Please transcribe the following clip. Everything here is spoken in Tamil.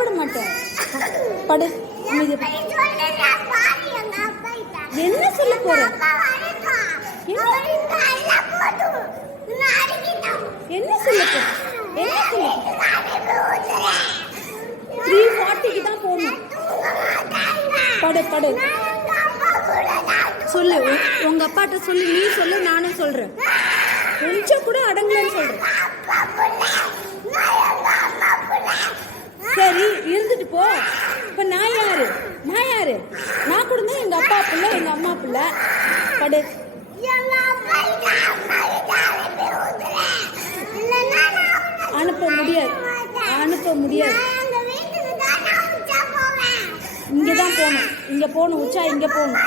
பயப்பட மாட்டேன். படு. என்ன சொல்ல போற? என்ன சொல்ல போற? 3:40க்கு தான் போகணும். படு படு. சொல்லு, உங்க அப்பாட்ட சொல்லு. நீ சொல்லு, நானும் சொல்றேன். கொஞ்சம் கூட அடங்கலன்னு சொல்றேன். சரி, இருந்துட்டு போ. இப்ப நான் யாரு? நான் கூட தான் எங்க அப்பா பிள்ளை, எங்க அம்மா பிள்ளை. படு. அனுப்ப முடியாது. இங்கதான் போகணும். உச்சா இங்க போகணும்.